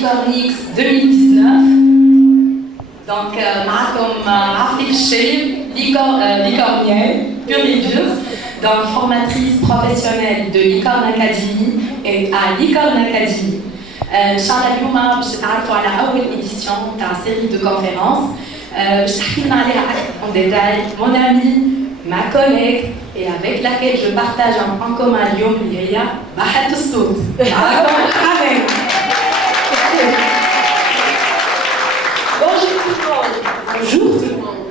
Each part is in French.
Licornix 2019. Donc, معكم عفيف الشيب, licornienne, pure et dure, donc formatrice professionnelle de Licorne Academy et à Licorne Academy. Inch'Allah, اليوم باش نتعرفوا على أول édition تاع série de conférences. باش تحكي لنا عليها أكثر en détail mon amie, ma collègue et avec laquelle je partage en commun اليوم اللي هي بحة الصوت. Bonjour tout le monde.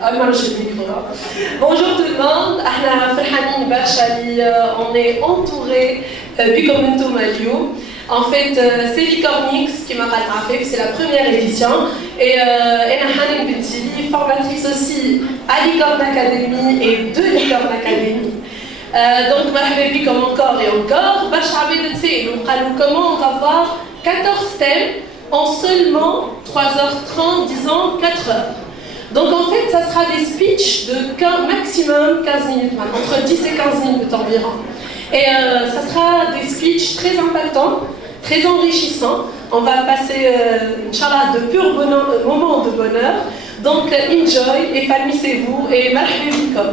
Bonjour tout le monde. On est entouré comme اليوم. En fait, c'est Licornix qui m'a rattrapé, c'est la première édition. Et Hanin Bentili, formatrice aussi à Licorne Academy et de Licorne Academy. Donc, marhaba comme encore et encore. Comment on va voir 14 thèmes en seulement 3h30, disons 4 heures. Donc en fait, ça sera des speeches de maximum 15 minutes, entre 10 et 15 minutes environ. Et ça sera des speeches très impactants, très enrichissants. On va passer, Inch'Allah, de purs moments de bonheur. Donc enjoy, épanouissez-vous et marhaba bikom.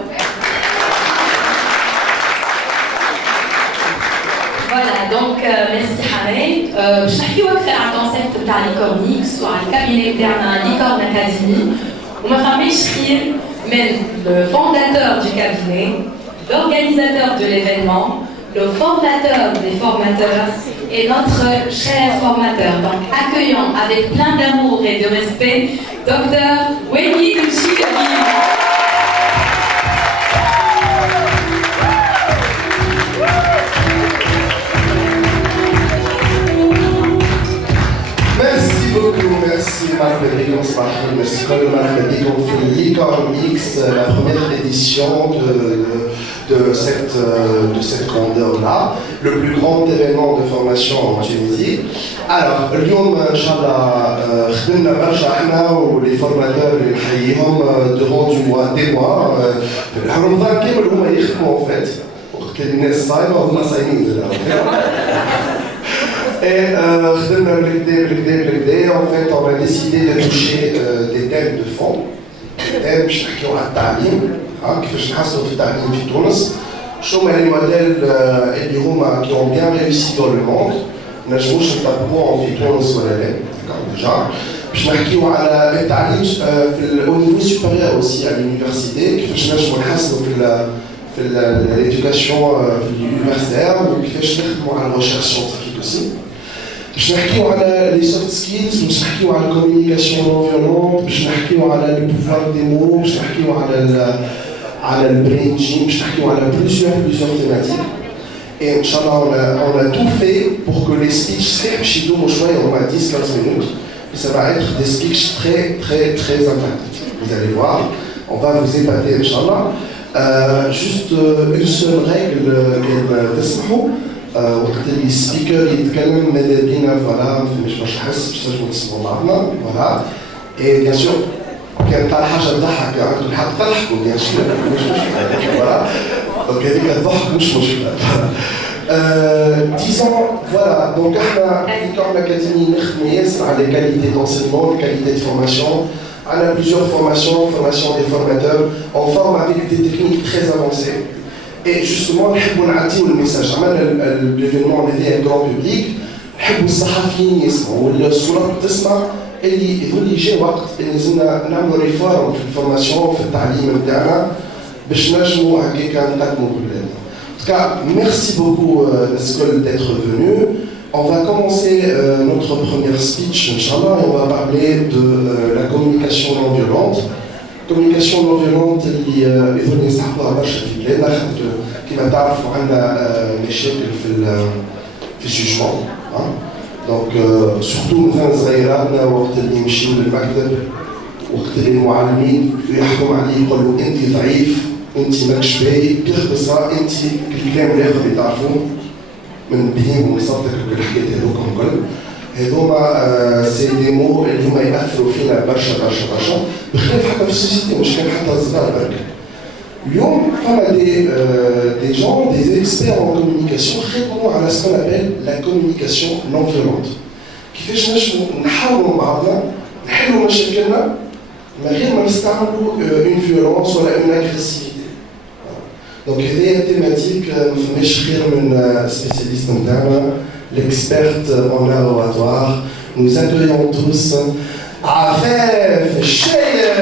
Voilà, donc merci Hanen. باش نحكيو أكثر على الكونسيبت تاع ليكورنيكس وعلى الكابيني تاعنا ليكورن أكاديمي. وما فهميش خير من le fondateur du cabinet, l'organisateur de l'événement, le formateur des formateurs et notre cher formateur. Donc accueillons avec plein d'amour et de respect Dr Wahid Chirabi. Merci merci pour Licornix, la première édition de cette grandeur-là, le plus grand événement de formation en Tunisie. Alors, اليوم إن شاء الله خدمنا برشا احنا والفورماتور اللي نحييهم durant du mois des mois. رمضان كامل هما يخدموا en fait. وقت اللي الناس صايمة هما صايمين زاد. Et en fait, on a décidé de toucher des thèmes de fond. Des thèmes باش نحكيو على التعليم، كيفاش نحسنوا في التعليم في تونس. شنو هما les modèles اللي هما qui ont bien réussi dans le monde. ما نجموش نطبقوهم في تونس ولا لا، déjà. باش نحكيو على التعليم في au niveau supérieur aussi à l'université، كيفاش نجموا نحسنوا في l'éducation universitaire وكيفاش نخدموا على الrecherche scientifique aussi. باش نحكيو على لي سوفت سكيلز، باش نحكيو على الكوميونيكاسيون نونفيرونت، باش نحكيو على البوفوار دي مو، باش نحكيو على البرين جيم، باش نحكيو على plusieurs thématiques. Et Inch'Allah, on a tout fait pour que les speeches باش يدوموا شويه هما 10-15 minutes. Et ça va être des speeches très impactants. Vous allez voir, on va vous épater Inch'Allah. Juste une seule règle اللي تسمحوا وقت اللي السبيكر يتكلم ماذا بينا فوالا مش باش نحس باش تنجموا تسمعوا معنا فوالا. اي بيان سور كان طال حاجه تضحك عندكم الحق تضحكوا بيان سور مش مشكله فوالا. دونك هذيك الضحك مش مشكله. disons voilà donc احنا في Licorne Academy نخدموا ياسر على les qualités d'enseignement, les qualités de formation. On a plusieurs formations des formateurs. On forme avec des techniques très avancées. Et justement, nous avons le message. L'événement est un grand public. Nous الصحفيين يسمعوا والصورات تسمع اللي يظل يجي وقت اللي لازمنا نعملوا ريفورم في الفورماسيون في التعليم نتاعنا باش نجموا هكاك نقدموا بلادنا. En tout cas, merci beaucoup Skol d'être venu. On va commencer notre première speech, Inch'Allah, et on va parler de la communication non violente. Communication non violente اللي يظل يستحقوها برشا في بلادنا خاطر كيما تعرفوا عندنا مشاكل في الجوجمون. دونك سورتو مثلا صغيراتنا وقت اللي يمشيو للمكتب وقت اللي المعلمين يحكم عليه يقولوا انت ضعيف انت ماكش باهي تخبصها انت الكلام الاخر اللي تعرفوه من بهيم ومصدق الحكايات هذوكم الكل. هذوما سي دي مو اللي هما ياثروا فينا برشا بخلاف حتى في السوسيتي مش كان حتى الصغار برك. اليوم فما des gens, des experts en communication خدموا على ce qu'on appelle la communication non violente. كيفاش نجموا نحاوروا بعضنا نحلوا مشاكلنا من غير ما نستعملوا اون فيولونس ولا اون اغريسيفيتي. دونك هذه التيماتيك ما فماش خير من سبيسياليست نتاعنا l'experte en laboratoire. Nous accueillons tous Afef Cheyef.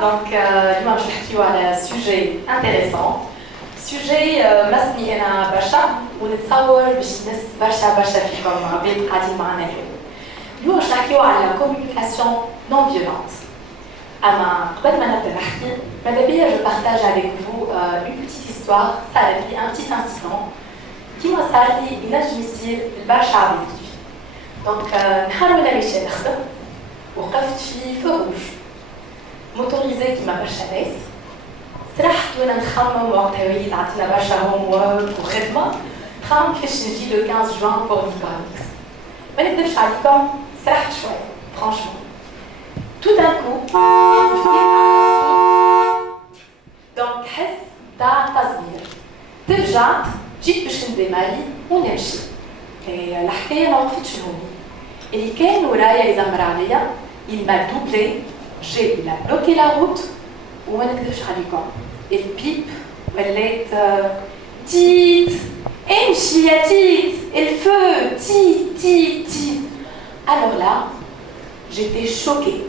Donc, اليوم باش نحكيو على سوجي انتريسون سوجي مسني انا برشا ونتصور باش الناس برشا فيكم عباد قاعدين معنا اليوم باش نحكيو على كوميونيكاسيون نون فيولونت. اما قبل ما نبدا نحكي ماذا بيا جو بارتاج avec vous une petite histoire صارت لي un petit incident كيما صار لي ينجم يصير لبرشا عباد كيفي. دونك نهار ولا مشيت نخدم وقفت في فروج موتوريزي كيما برشا ناس سرحت وانا نخمم وقتها وليد عطينا برشا هوم وورك وخدمه نخمم كيفاش نجي لو 15 جوان بور ليكارنكس. ما نكذبش عليكم سرحت شويه فرانشمون. تو دان كو دونك حس تاع تصغير ترجعت جيت باش نديماري ونمشي. الحكايه ما وقفتش هوني اللي كان ورايا يزمر عليا il m'a doublé. Il a bloqué la route ou on et le pipe, elle est tit, et le feu, tit. Alors là, j'étais choquée,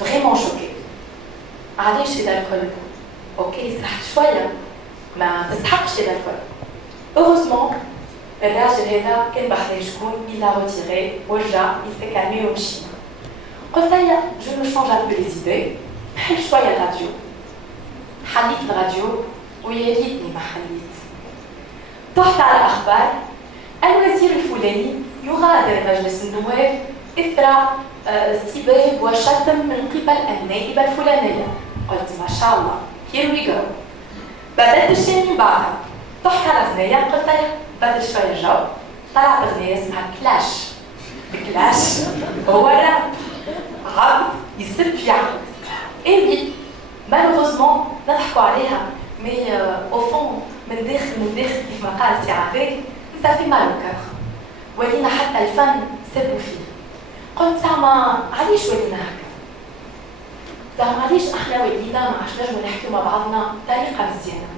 vraiment choquée. Allez chez l'alcool, ok, ça a choisi, mais ça a chez l'alcool. Heureusement, le gars, il l'a retiré, il s'est calmé au chien. قلت لها je me change un peu les idées حل شويه الراديو. حليت الراديو ويا ريتني ما حليت. طحت على الاخبار الوزير الفلاني يغادر مجلس النواب اثر استباب وشتم من قبل النائبه الفلانيه. قلت ما شاء الله here we go. بدات الشيء من بعدها طحت على اغنيه قلت لها بدل شويه الجو طلعت اغنيه اسمها كلاش هو راب عبد يسب في عبد. اي وي مالوغوزمون نضحكوا عليها مي او فون من داخل كيف ما قال سي عباد صافي مالو كار. ولينا حتى الفن سبوا فيه. قلت زعما علاش ولينا هكا؟ زعما علاش احنا ولينا ما عادش نجموا نحكيو مع بعضنا بطريقه مزيانه،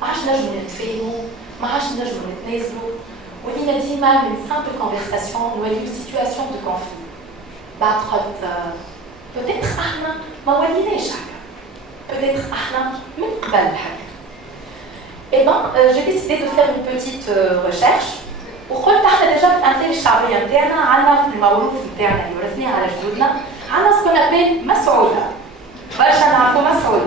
ما عادش نجموا نتفاهموا، ما عادش نجموا نتنازلوا، ولينا ديما من سامبل كونفرساسيون نوليو سيتواسيون دو كونفلي. بعد قلت peut-être احنا ما وليناش هكا، peut-être احنا من قبل هكا. Et ben j'ai décidé de faire une petite recherche وقلت احنا ديجا في الانتاج الشعبيه نتاعنا عندنا في الموروث نتاعنا اللي ورثناه على جدودنا عندنا سكون ابل مسعوده. برشا نعرفوا مسعود،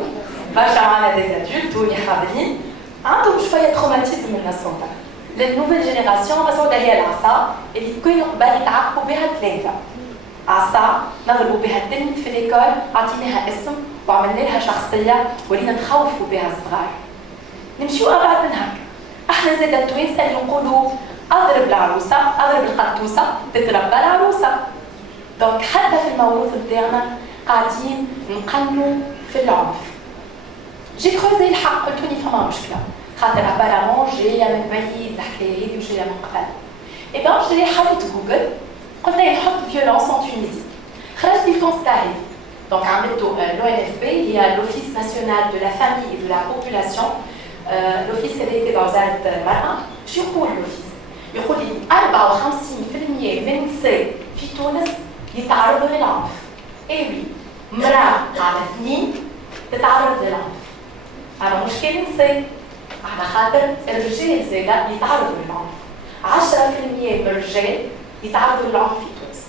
برشا معنا دي ادولت واللي حاضرين عندهم شويه تروماتيزم من مسعوده. للنوفيل جينيراسيون مسعوده هي العصا اللي كانوا قبل يتعاقبوا بها ثلاثه. عصا نضربوا بها التلميذ في ليكول عطيناها اسم وعملنا لها شخصيه ولينا نخوفوا بها الصغار. نمشيو ابعد من هكا، احنا زاد التوانسه اللي نقولوا اضرب العروسه اضرب القطوسه تتربى العروسه. دونك حتى في الموروث نتاعنا قاعدين نقنوا في العنف. جي كروزي الحق قلت لي فما مشكله خاطر ابارامون جايه من بعيد الحكايه هذه وجايه من قبل. اي بان جي حطيت جوجل قلت لي نحط فيولونس ان تونيزي خرج لي الكونستا هذه. دونك عملتو l'ONFP هي l'Office national de la famille et de la population. l'Office هذا تبع وزاره المراه. شو يقول l'Office؟ يقول لي 54% من النساء في تونس يتعرضوا للعنف. اي وي امراه على 2 تتعرض للعنف. انا مش كان نساء على خاطر الرجال زادا يتعرضوا للعنف. 10% من الرجال يتعرضوا للعنف في تونس.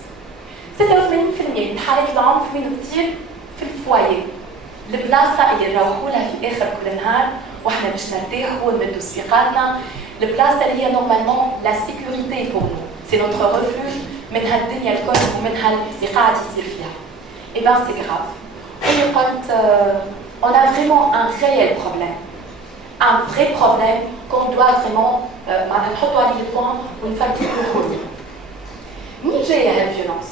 86% من حالات العنف وين تصير في الفوايي، البلاصه اللي نروحوا لها في اخر كل نهار واحنا باش نرتاحوا ونمدوا صفيقاتنا، البلاصه اللي هي نورمالمون لا سيكوريتي بور نو، سي نوتر ريفوج من هالدنيا الكل ومن اللي قاعد يصير فيها. اي بان سي غراف. وي قلت on a vraiment un réel problème. Un vrai problème qu'on doit vraiment نحطوا عليه البوان ونفكروا فيه. منين جايه هالفيولونس؟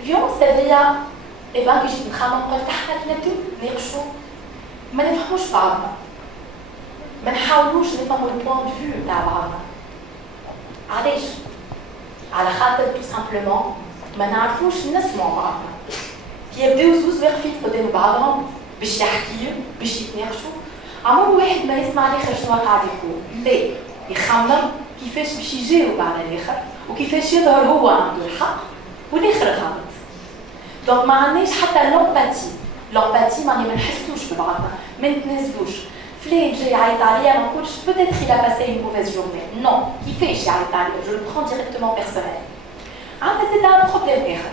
الفيولونس هذيا إيه بان كي جيت نخمم قلت احنا نبداو نناقشوا ما نفهموش بعضنا ما نحاولوش نفهموا البوان دو فيو نتاع بعضنا علاش؟ على خاطر تو سامبلومون ما نعرفوش نسمعوا بعضنا كي يبداو زوز واقفين قدام بعضهم باش يحكيو باش يتناقشوا عمر واحد ما يسمع الاخر شنو قاعد يقول لا يخمم كيفاش باش يجاوب على الاخر وكيفاش يظهر هو عنده الحق والاخر غلط دونك ما عندناش حتى لومباتي معني ما نحسوش ببعضنا ما نتنازلوش فلان جاي يعيط عليا ما نقولش peut-être il a passé une mauvaise journée non كيفاش يعيط عليا je le prends directement personnel عندنا زاد ان بروبليم اخر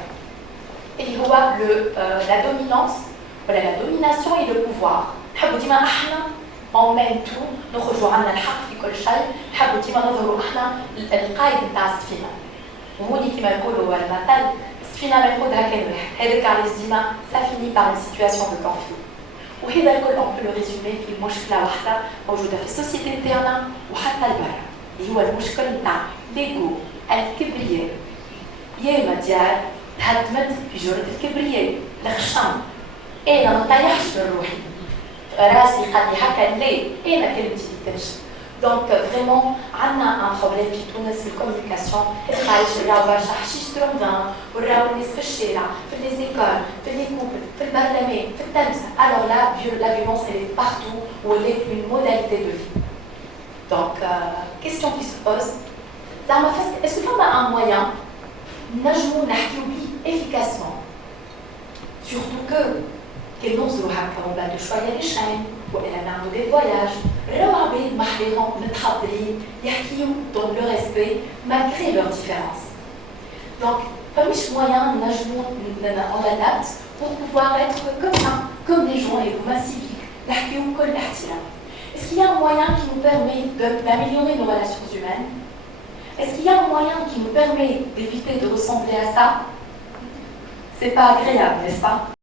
اللي هو la dominance ولا la domination et le pouvoir نحبوا ديما احنا en même temps نخرجوا عندنا الحق في كل شيء نحبوا ديما نظهروا احنا القائد نتاع السفينه وهوني كيما نقولوا المثل السفينه ما يقود راه كان واحد هذاك علاش ديما ça finit par une situation de conflit وهذا الكل on peut le résumer في مشكله واحده موجوده في السوسيتي نتاعنا وحتى البرا اللي هو المشكل نتاع ليغو الكبرياء ياما ديار تهدمت في جرة الكبرياء الخشم انا ما نطيحش من روحي راسي قال لي هكا لا انا كلمتي تمشي دونك فريمون عندنا ان بروبليم في تونس في الكوميونيكاسيون الخارج نراو برشا حشيش ترمضان ونراو الناس في الشارع في لي زيكول في لي كوبل في البرلمان في التلفزه الوغ لا فيولونس elle est partout ou elle est une modalité de vie donc question qui se pose زعما est-ce que فما un moyen نجمو نحكيو بيه efficacement surtout que كي نوصلوا هكا من بعد شويه للشام ولا نعملوا دي فواياج راهو عباد محليهم متحضرين يحكيو دون لو ريسبي malgré leurs différences donc فماش مويان نجمو on adapte pour pouvoir être comme ça comme des gens et humains civiques نحكيو بكل احترام est-ce qu'il y a un moyen qui nous permet d'améliorer nos relations humaines est-ce qu'il y a un moyen qui nous permet d'éviter de ressembler à ça c'est pas agréable n'est-ce pas